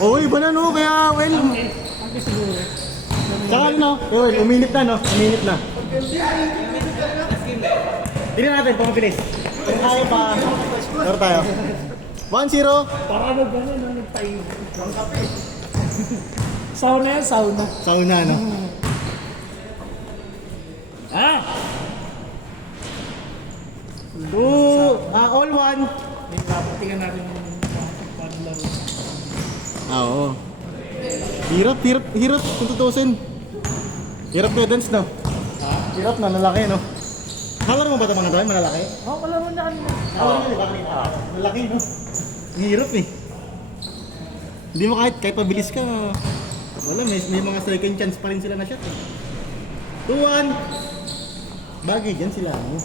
Oo, iba na no, kaya well. Ang siguro. Saka ano, well, uminit na no, uminit na. Tingnan natin kung mabilis. Kung kaya pa, laro tayo. 1-0. Para gano'n, nagtayo. Sauna yan, sauna. Sauna no. Ah! All one. Tingnan natin yung paano laro. Oo. Hirap kung tutusin. Hirap na dance no. Hirap na, lalaki no. Halaro mo ba ito mga tawin, malalaki? Oo, kalaro na kanina. Malaki no. Hirap eh. Hindi mo kahit pabilis ka, wala, may mga second chance pa rin sila na shot eh. 2-1. Bagay dyan sila, ano?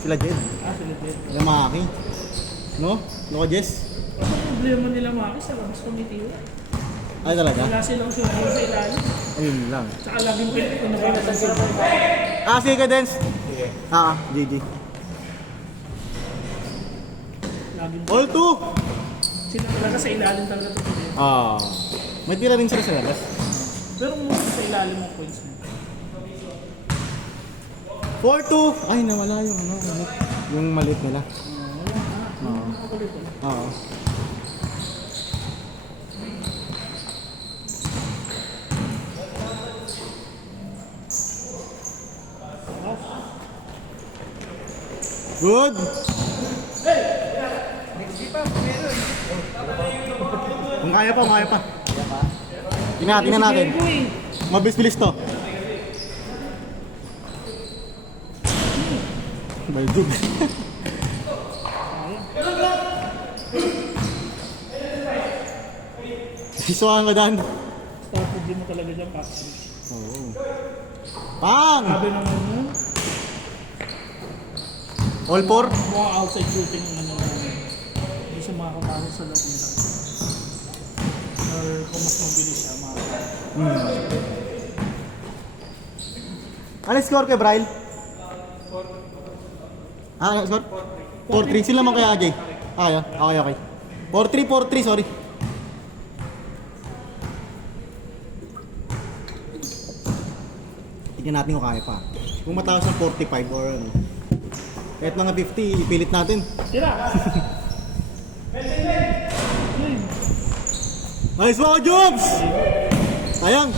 Sila Jed. Sila Jed. Sila Maki. No? Loka Jess? Ano problema nila Maki sa labas kumitiwa? Ay talaga? Wala silang sumabay sa ilalim. Ayun lang. Tsaka laging pilit kung nakinapansin. Sige ka, Dance. Sige. GG. Laging All 2. sila talaga sa ilalim talaga ito. May tira rin sila sa labas. Pero muna sa ilalim ng points mo. 4-2. Ay, nawala yung ano, yung maliit nila. Nakakulit ko. Oo. Good. Kung kaya pa. Tingnan natin. Mabilis-bilis to. By good. Isuhan ko dan. Start mo talaga dyan, Patrick. Oo. Pang! Sabi naman yun, All 4? mga outside shooting yung ano namin. Hindi siya makakapasok sa loob nila. Or kung mas mabilis siya, makakapasok. Ano score kay Bryle? Ano score? 4-3. Sila man kaya Ajay? Yun. Okay. 4-3, sorry. Tignan natin kung kaya pa. Kung matawas ng 45 or ano. Kahit mga 50, ipilit natin. Sila! Nice mga Jobs! Sayang!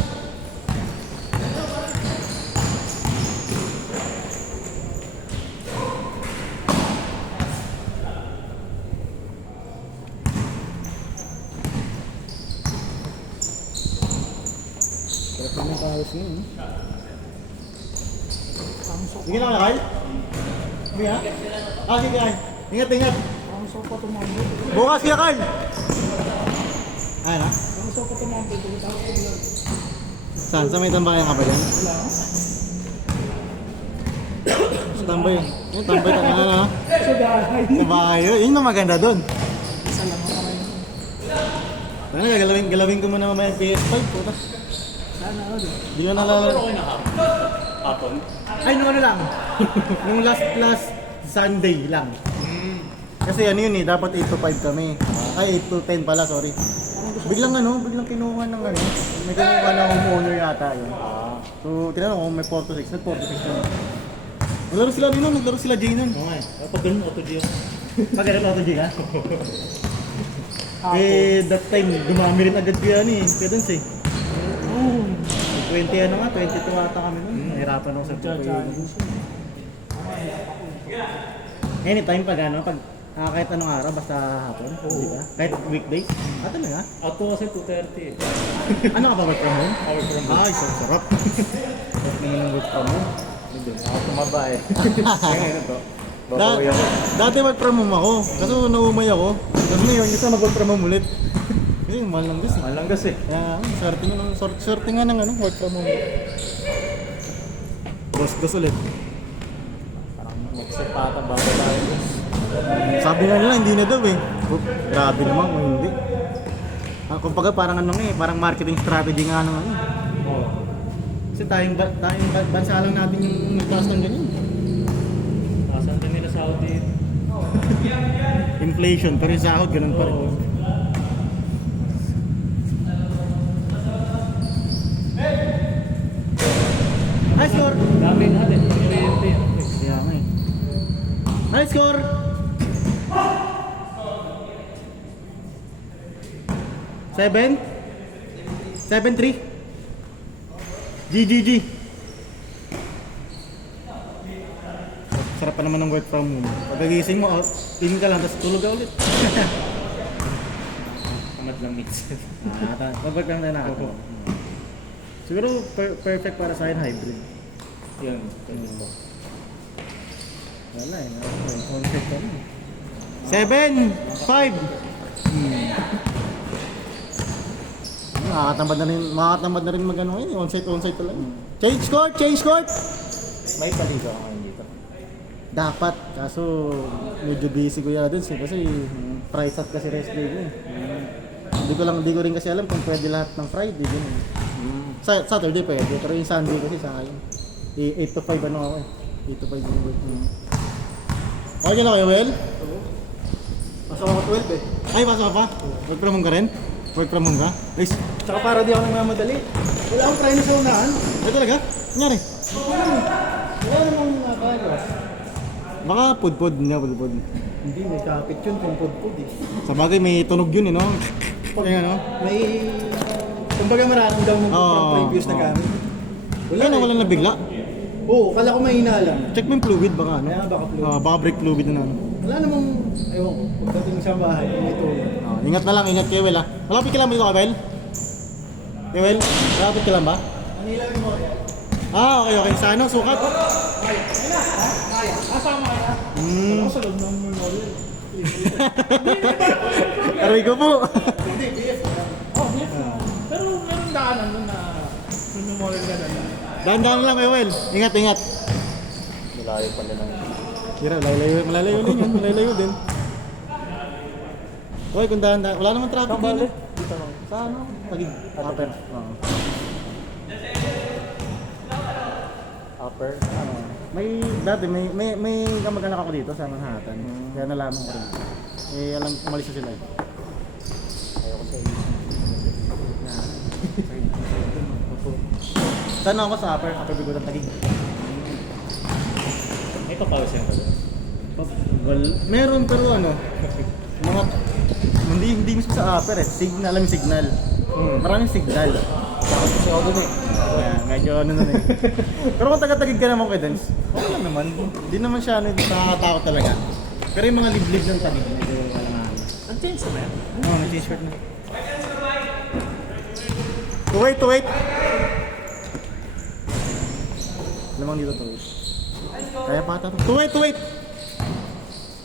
Sarap naman yung kahos niyo. Sige lang, Kyle. Sige ha? Sige Kyle. Ingat. Ang sopa tumambo. Bukas kaya Kyle. Ayan ha? Ang sopa tumambo. Tapos ko lang. Saan? Sa may tambayan ka ba dyan? Wala. Sa tambay. Yung tambay ka na ha? So dahil. Kumahay. Yun ang maganda doon. Isa lang ako rin. Galawin ko muna mamaya yung PS5. Puta. Sana ako din. Di ko nalalaro. Okay na hapon. Ay, nung ano lang. Nung last Sunday lang. Kasi ano yun eh, dapat 8 to 5 kami. Ay, 8 to 10 pala, sorry. Biglang kinuha ng ano. May kinuha na homeowner yata yun. So, tinanong ko, may 4 to 6. Nag 4 to 6 yun. Naglaro sila Nino, naglaro sila Jay nun. Okay. Kapag ganun, auto-G ako. Pagkakit auto Jay ha? Eh, that time, dumami rin agad kaya ni Pedance eh. 20 ano nga, 22 ata kami nun. Nahirapan ako sa Challenge. Anytime pag kahit anong araw, basta hapon, di ba? Kahit weekdays. Talaga? Auto kasi 2:30 eh. Ano ka ba, work from home? Hour from home. Ay, sarap. Sarap naman ng work from home. Hindi, ako tumaba eh. Kaya ano to? Babawi ako. Dati work from home ako, kaso naumay ako. Tapos ngayon, gusto mag-work from home ulit. Kasi mahal lang gusto. Malanggas eh. Kaya, swerte nga ng work from home. Dos ulit. Parang mag-set pa ata bago tayo. Sabi nga nila, hindi na daw eh. Grabe naman kung hindi. Kumbaga parang parang marketing strategy nga ng ano. Oo. Kasi tayong bansa lang natin yung nagtaas ng ganyan. Nasaan din nila sa audit? Inflation, pero yung sahod ganun pa rin. Oo. High score! Daming ano eh. Kuryente. Kaya nga eh. High score! Seven? 7-3? GGG. Sarap pa naman ng work from home. Pagkagising mo, in ka lang, tapos tulog ka ulit. Tamad lang mix. Mag-work lang tayo nakatawa. Siguro perfect para sa akin hybrid. Yun. Pwede mo. Wala eh, concept kami. 7-5! Makakatamad na rin mag-ano ngayon, onsite pa lang. Change court! May paligo ka ngayon dito. Dapat, kaso medyo busy ko yun kasi price up kasi rest day ko eh. Hindi ko rin kasi alam kung pwede lahat ng Friday din eh. Saturday pwede, pero yung Sunday kasi sayang. 8 to 5 ano ako eh. 8 to 5 yung work. Okay na kayo, Well? Pasok ako 12 eh. Ay, pasok ka pa? Work from home ka rin? Work from home ka? Nice. Tsaka para di ako nagmamadali. Wala akong try na sa unahan. Ay talaga? Nangyari? Wala namang virus. Baka pudpud niya, pudpud. Hindi, may kapit yun kung pudpud eh. Sa bagay may tunog yun eh, no? Kaya ano? May... Kumbaga mararamdaman mo Oo, from previous na oo. gamit. Wala na, wala na bigla. Oo, kala ko mahina lang. Check mo yung fluid baka ano? Kaya baka fluid. Baka brake fluid na ano. Wala namang... Ewan ko, pagdating sa bahay, may tulad. Ingat na lang, ingat kayo, Well, ha? Malapit ka lang dito, Well? Okay, Well? Malapit ka lang ba? Manila mo yan. Okay. Sa ano, sukat? Kaya. Asama kaya. Wala ko sa loob ng memorial. Aray ko po. Hindi, BF. Oh, BF. Pero meron daanan doon na may memorial ka na. Dahan-dahan lang, Well. Ingat. Malayo pala lang. Tira, malalayo din yan. Malalayo din. Okay, kung dahan-dahan. Wala naman traffic din. eh. Dito lang. Sa ano? Pagig. Upper. Oo. Upper. May kamag-anak ako dito sa Manhattan. Kaya nalaman ko rin. Alam, umalis na sila. Ayoko sa Saan ako sa upper Bigotan Taguig. May papawis yan ba? Well, meron pero ano, mga hindi mismo sa upper eh. Signal, alam yung signal. Maraming signal. Bakit kasi ako dun eh. Kaya medyo ano nun eh. Pero kung taga-Taguig ka naman kay Dance, okay lang naman. Hindi naman siya ano, nakakatakot talaga. Pero yung mga liblib ng Taguig, medyo kalangahan. Nag-change na ba yan? Oo, nag-t-shirt na. Wait. Lamang dito to. Kaya pa ata to. Wait.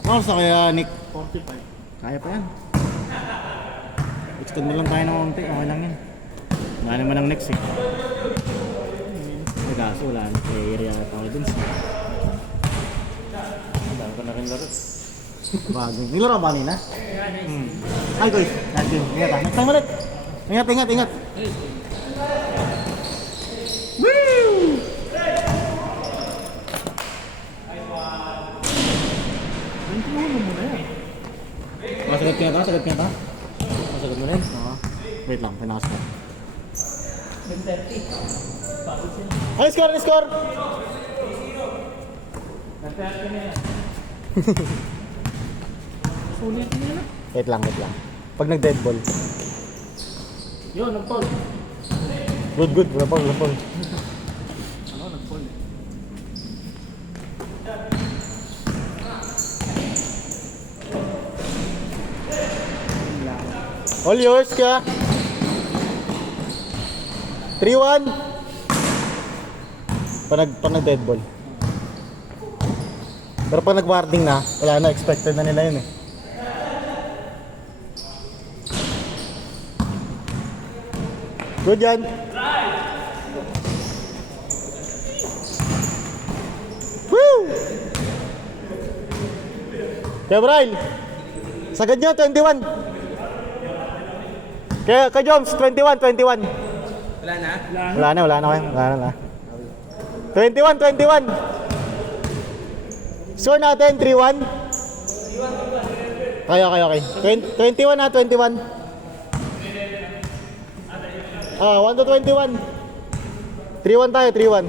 Mausa kaya Nick. 45. Kaya pa yan. Extend mo lang tayo ng konti. Okay lang yan. Wala naman ang next eh. May kaso wala na. May area tayo dun. Ang dami ko na rin laro. Bagong. Nilaro ba kanina? Ay, guys. Ingat ha. Next time ulit. Ingat. Woo! Masagot ka na? Masagot mo rin? Oo. Wait lang, pinakas ko. 10:30. Ay, score! Sulit mo na. Wait lang. Pag nag-dead ball. Yun, nag-fall. Good. Wala pa. Ano, nag-fall eh. All yours ka. 3-1. Pag nag-dead ball. Pero pag nag-warning na, wala na, expected na nila yun eh. Good yan. Woo! Kaya Brian, sagad nyo, 21. Kaya Joms, 21. Wala na? Wala na. 21. Score natin, 3-1. Okay. 21 na, 21. 1 to 21. 3-1 tayo, 3-1.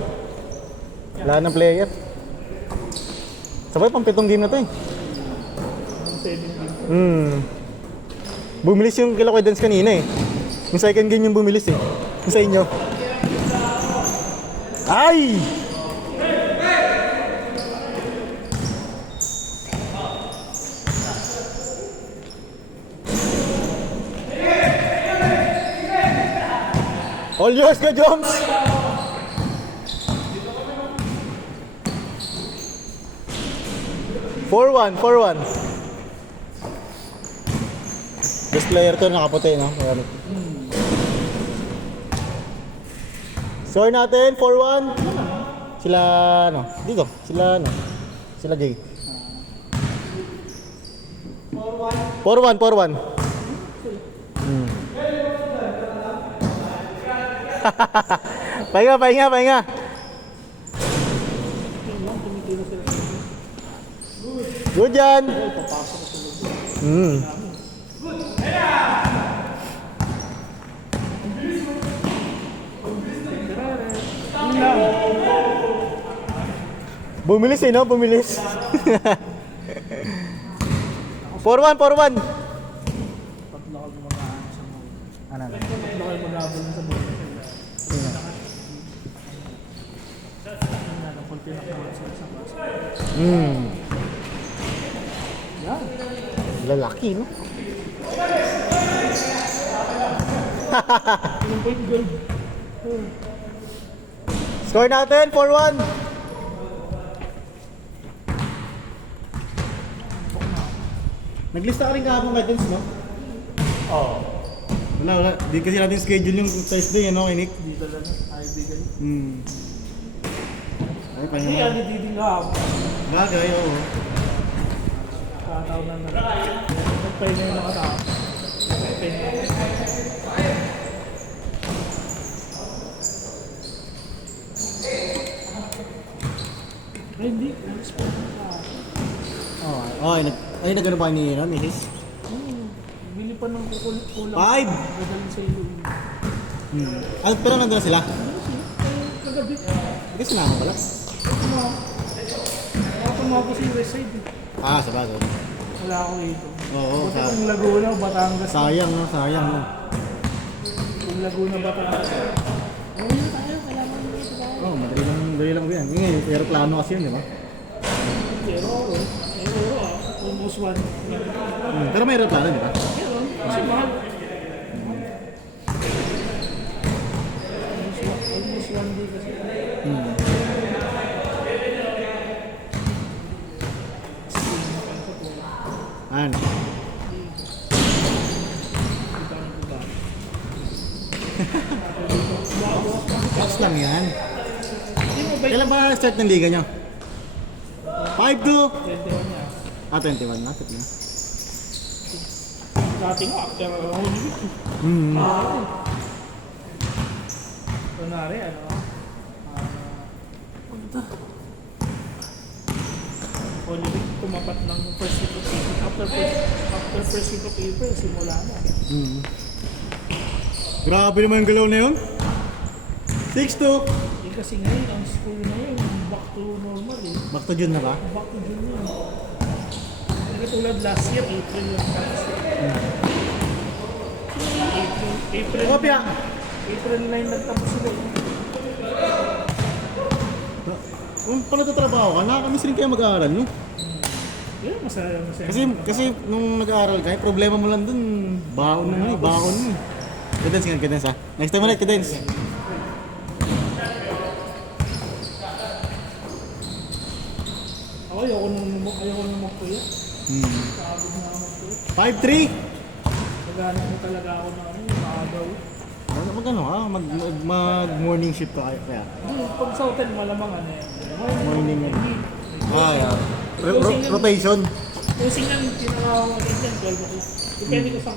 Wala ng player. Sabay, pang 7 game na to eh. Ang 7 game. Bumilis yung kila Kuya Dance kanina eh. Yung second game yung bumilis eh. Yung sa inyo. Ay! All yours ka, Joms! Four one. Best player to, nakaputi, no? Score natin, 4-1. Sila, ano, dito, sila, ano, sila Jay. 4-1. Pahinga. Good yan. Bumilis eh, no? Bumilis. 4-1. Tatlo kayo mag-aano sa mga. Ano? Tatlo kayo mag-aabol sa mga. Ang kulti na kawan sila sa basket. Yan. Lalaki, no? Ilang point goal? Score natin, 4-1. Naglista ka rin kahapon kay Dance, no? Oo. Wala. Di kasi natin schedule yung size day, ano, kay Nick? Dito lang. Ay, bigay. Ay, Hindi, pahinga. ano diding ka ako. Bagay, oo. Kakataon na na. Nagpahinga yung mga tao. Nagpahinga. Ay, hindi. Alis pa na ka. Ay, nagano pa ni, no, Mrs.? Bili pa ng kulang. 5! Dadalhin sa iyo. Pero nandun na sila? Kagabi. Kasi sinama pala. Tumako si West Side. Sa bagay. Wala ako dito. Oo, Buti kung Laguna, Batangas. sayang, no? Kung Laguna, Batangas. Uwi na tayo. Kailangan mo ito tayo. Oh, madali lang yan. Ngayon, aeroplano kasi yun, di ba? Pero, almost one. Pero may aeroplano, di ba? Pero, kasi mahal. Almost one day kasi. Ano? Catch lang yan. Kailan ba start ng liga nyo? 5-2? 21 niya. 21 na, set na. Dati nga, after Holy Week. Kunwari, ano? Holy Week, tumapat ng first week of April. After first week of April, simula na. Grabe naman yung galaw na yun. 6-2. Kasi ngayon, ang school ngayon, back to normal eh. Back to June na ba? Back to June yun. Kasi tulad last year, April yung last year. April Kopya! 9 nagtapos sila eh. Kung pala tatrabaho ka, nakakamiss rin kayo mag-aaral, no? Yeah, masaya. Kasi nung nag-aaral ka, problema mo lang dun, baon mo baon mo. Cadence ha. Next time ulit, cadence. Ako, ayoko nung magpuya. Sabi na ako magpuya. 5-3. Naghanap mo talaga ako ng maagaw. Mag-ano ka? Mag-morning shift ka kaya. Hindi, pag sa hotel, malamang ano yan. Morning yan. Hindi. Yeah. Rotation. Kung sinan, tinawag ko yan, 12 o'clock. Depende ko sa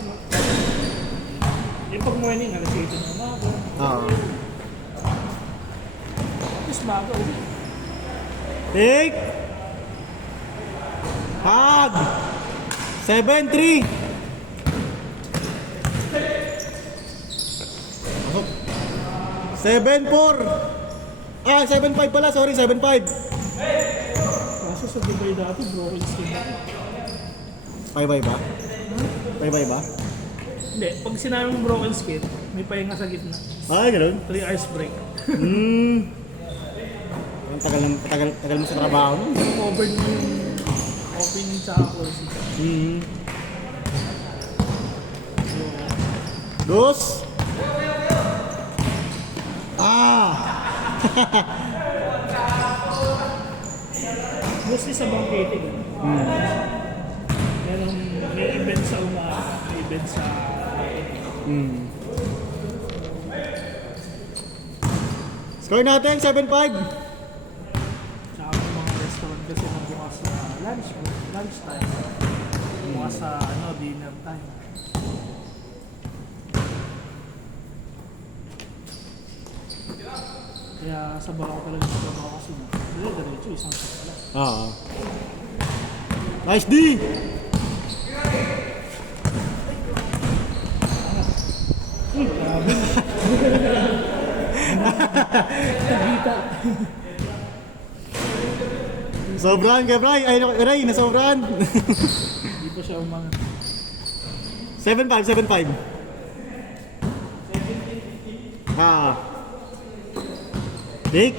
yung pag morning, alas 8 na umaga. Tapos maga ulit. Take! Hag! 7-3! 7-4! Ah, 7.5 pala, sorry, 7.5. Kaso sa Dubai dati, broken skin ako. Bye-bye ba? Bye-bye ba? Hindi, pag sinabi mong broken skin, may pahinga sa gitna. Ah, gano'n? 3 hours break. Ang tagal mo sa trabaho nun. Covered mo yung opening tsaka closing. Dos. Ah! Mostly sa banquete ko. May event sa umaga, may event sa Score natin, 7.5. tsaka may mga restaurant kasi magbukas sa lunch time. Bukas sa dinner time. Kaya sa bako talaga sa trabaho kasi na. Diretso, isang shift lang. Ah. Nice D! Grabe. Tagita. Sobrahan ka, Bray. Ay, Ray, nasobrahan. Hindi pa siya umangat. 7.5, 7.5. Ah. Dick?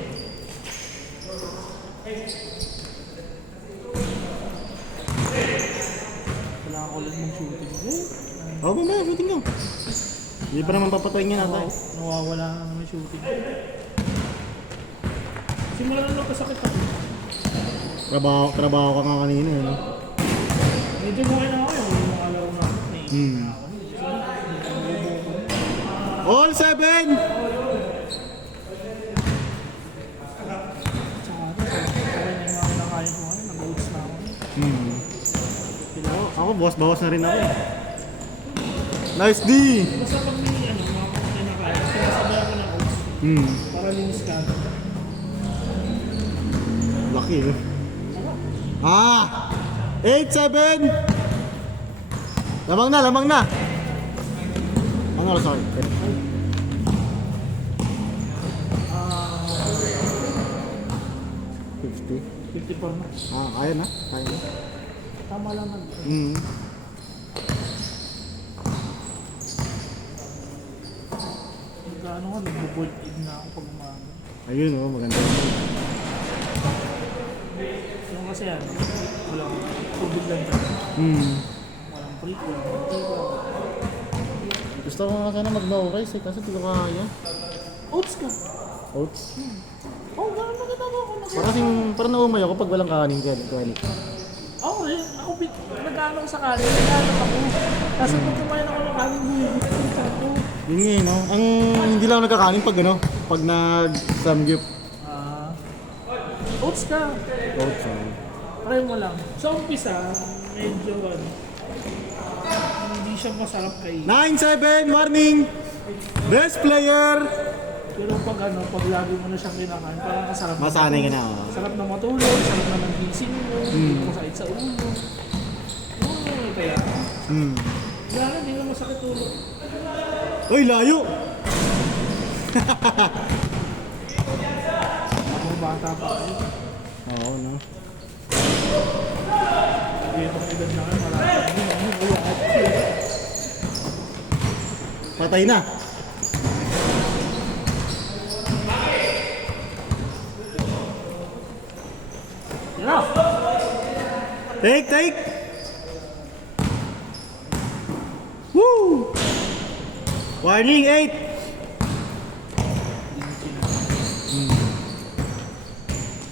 Kailangan ko ulit mong shooting. Oh, mamaya, shooting ka. Hindi pa naman papatayin niya natin. Nawawala na naman yung shooting. Simula na nagkasakit ako. Trabaho ka nga kanina, no? Medyo okay na ako yung mga laro na ako. All 7! Tsaka kaya na yung mga kinakain ko ngayon, nag-oats na ako. Kailangan. Ako, bawas na rin ako. Nice D! Basta pag may mga kinakain, sinasabay ako ng oats. Para linis ka. Laki, eh. Ah! 8-7! Lamang na! Ano oras ako? 50? 54 na. Ah, kaya na. Tama lang nag Ano nga, nag-boiled egg na ako pag umaga. Ayun, oh, maganda. Yung kasi yan, walang tubig lang dyan. Walang freak, walang mantika. Gusto ko nga sana mag-no rice eh, kasi di ko kaya. Oats ka! Oats. Oh, gano'n nakita ko ako Parang naumay ako pag walang kanin kaya. Ako rin, ako nag-ano sa kanin, nag-ano ako. Kasi pag kumain ako ng kanin, buhay ko. Yun nga eh, no? Ang hindi lang ako nagkakanin pag ano, pag nag-samgyup. Oats ka! Oats, Try mo lang. Sa umpisa, medyo hindi siya masarap kainin. 9-7, warning! Best player! Pero pag pag lagi mo na siyang kinakain, parang kasarap. Masanay ka na, oh. Sarap na matulog, sarap na magising mo, hindi mo masakit sa ulo. Kaya, kaya hindi mo masakit ulo. Uy, layo! Ako bata pa kayo. Oo, no? Dito ang edad na kayo, marami. Patay na! Yeah! Take! Woo! Warning 8!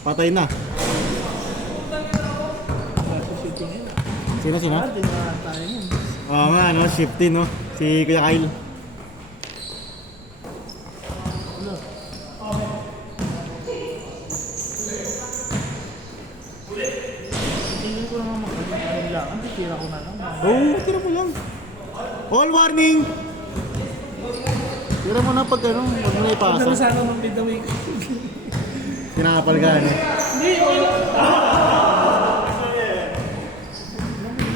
Patay na. Tapos shooting yun. Sino? Hindi na tayo yun. Oo nga, no? Shifty, no? Si Kuya Kyle. Tingin ko naman magkakaroon lang. Ang titira ko na lang. Oo, tira mo lang. All warning! Tira mo na pag ano, huwag mo na Huwag ipasa. na sana mag-midaway ko. Kinakapal ka, ano? Hindi, okay lang.